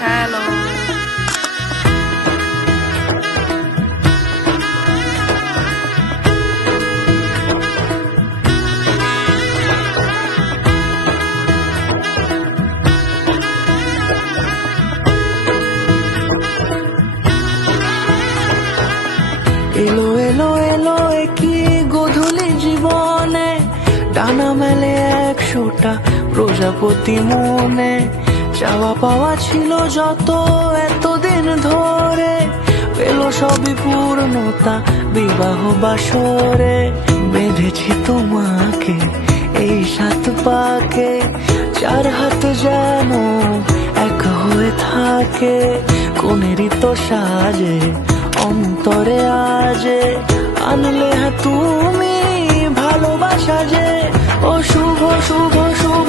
Hello. এলো এলো এলো কি গধূলি জীবনে, ডানা মেলে 100টা প্রজাপতি মনে। চাওয়া পাওয়া ছিল যত এতদিন ধরে, পেল সবই পূর্ণতা বিবাহ বাসরে। বেঁধেছি তোমাকে এই 7 পাকে, 4 হাত যেন এক হয়ে থাকে। কোনেরই তো সাজে অন্তরে আজে, আনলে তুমি ভালোবাসা যে। ও শুভ শুভ শুভ